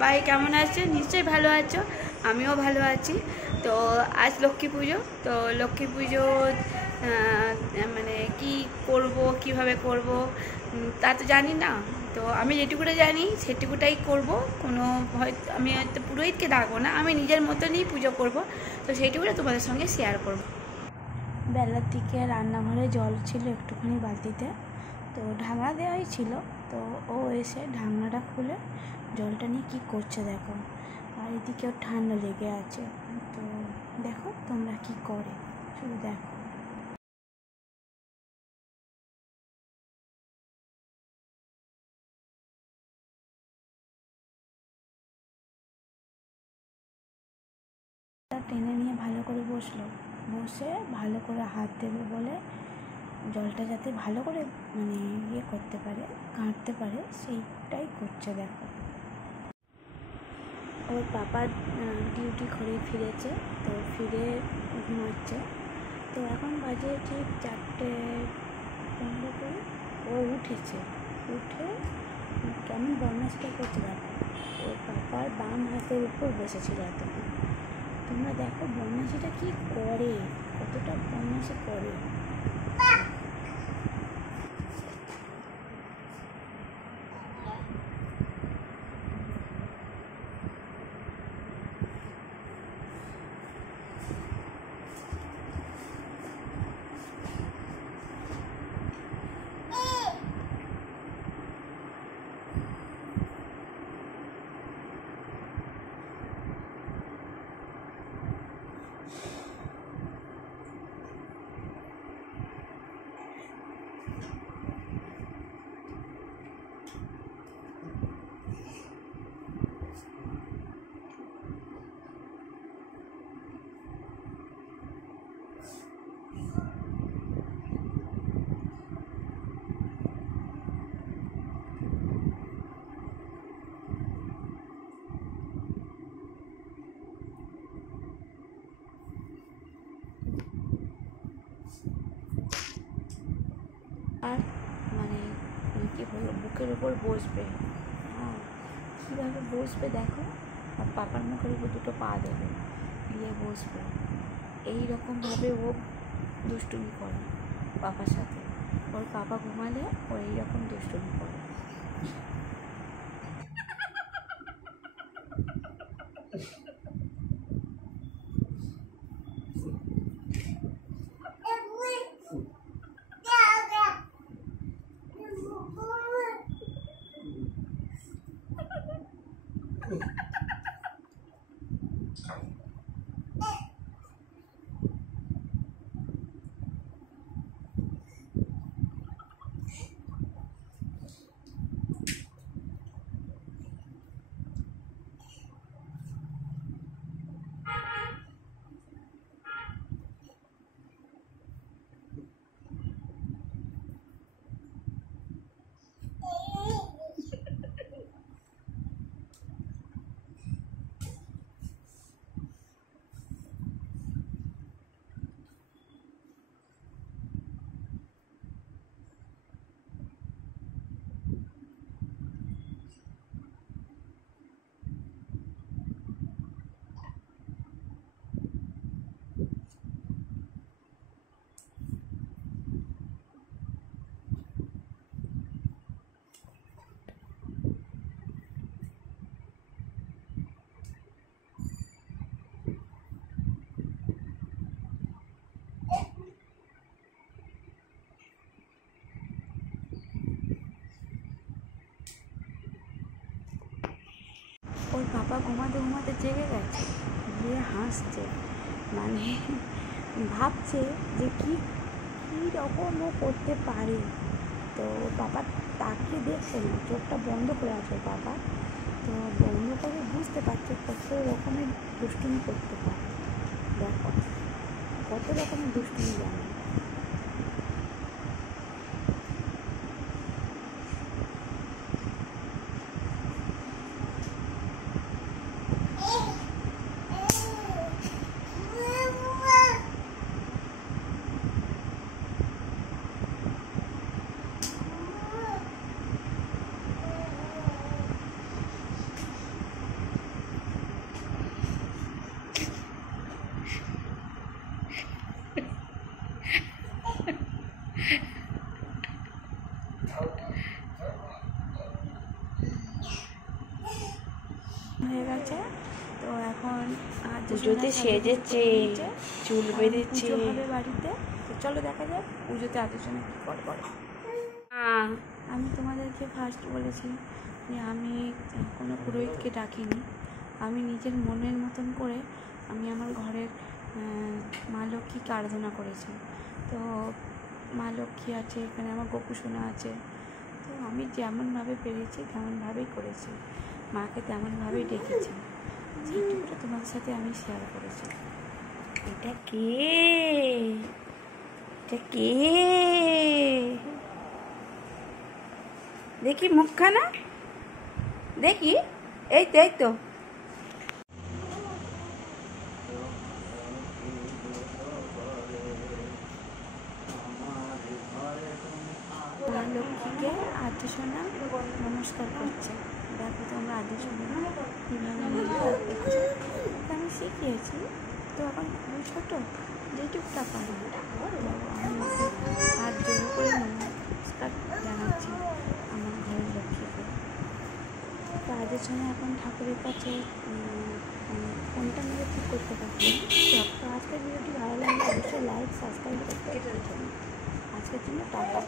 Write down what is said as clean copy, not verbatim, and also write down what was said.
সবাই কেমন আছে? নিশ্চয়ই ভালো আছো, আমিও ভালো আছি। তো আজ লক্ষ্মী পুজো, তো লক্ষ্মী পুজো মানে কি করব, কিভাবে করব তা তো জানি না। তো আমি যেটুকুটা জানি সেটুকুটাই করব। কোনো হয়তো আমি হয়তো পুরোহিতকে ডাকবো না, আমি নিজের মতনই পুজো করব। তো সেইটুকুটা তোমাদের সঙ্গে শেয়ার করব। বেলার দিকে রান্নাঘরে জল ছিল একটুখানি বালতিতে, তো ঢাকনা দেওয়াই ছিল। তো ও এসে ঢাকনাটা খুলে জলটা নিয়ে কী করছে দেখো, আর এদিকেও ঠান্ডা লেগে আছে। তো দেখো তোমরা কি করে, শুধু দেখো। টেনে নিয়ে ভালো করে বসলো, বসে ভালো করে হাত দেবে বলে জলটা যাতে ভালো করে মানে ইয়ে করতে পারে, কাটতে পারে, সেইটাই করছে দেখো। ওর পাপা ডিউটি করে ফিরেছে, তো ফিরে ঘুমাচ্ছে। তো এখন বাজে ঠিক 4:15 করে ও উঠেছে। উঠে কেমন বদমাশটা করছে দেখো, ওর পাপার বাম হাতের উপর বসেছিল এতক্ষণ। তোমরা দেখো বদমাশিটা কি করে, কতটা বদমাশি করে। আর মানে কী বলবো, বুকের উপর বসবে, হ্যাঁ কীভাবে বসবে দেখো, আর পাপার মুখের উপর দুটো পা দেবে, দিয়ে বসবে। এই রকমভাবে ও দুষ্টুমি করে পাপার সাথে। ওর পাপা ঘুমালে ও এইরকম দুষ্টুমি করে। ওর পাপা ঘুমাতে ঘুমাতে জেগে গেছে, গিয়ে হাসছে, মানে ভাবছে যে কী রকম ও করতে পারে। তো ওর পাপা তাকিয়ে দেখছে না, চোখটা বন্ধ করে আছে ওর পাপা। তো বন্ধ করে বুঝতে পারছে কত রকমের দুষ্টুমি করতে পারে। দেখো কত রকমের দুষ্টুমি জানে। সেজেছে, চুল বেঁধেছে। পুজো হবে বাড়িতে, তো চলো দেখা যাক পুজোতে আলোচনা কী করে। আমি তোমাদেরকে ফার্স্ট বলেছি যে আমি কোনো পুরোহিতকে ডাকিনি, আমি নিজের মনের মতন করে আমি আমার ঘরের মা লক্ষ্মীকে আরাধনা করেছি। তো মা লক্ষ্মী আছে, এখানে আমার গোপুসোনা আছে, তো আমি যেমনভাবে পেরেছি তেমনভাবেই করেছি, মাকে তেমনভাবেই ডেকেছি, যেটুকুটা তোমাদের সাথে আমি শেয়ার করেছি। এটা কে? এটা কে? দেখি মুখখানা, দেখি। এই তো এই তো, মা লক্ষ্মীকে আর্যসোনা নমস্কার করছে। দেখো তোমরা আর্যসোনা কীভাবে নমস্কার করছে, আমি শিখিয়েছি। তো এখন খুবই ছোটো, যেটুকটা পারি আমি ওকে হাত জোর করে নমস্কার জানাচ্ছি আমার ঘরের লক্ষ্মীকে। তো আর্যসোনা এখন ঠাকুরের কাছে কোনটা নেবে ঠিক করতে পারছি না। তো আজকের ভিডিওটি ভালো লাগলে অবশ্যই লাইক সাবস্ক্রাইব করতে। আজকের জন্য টাটা।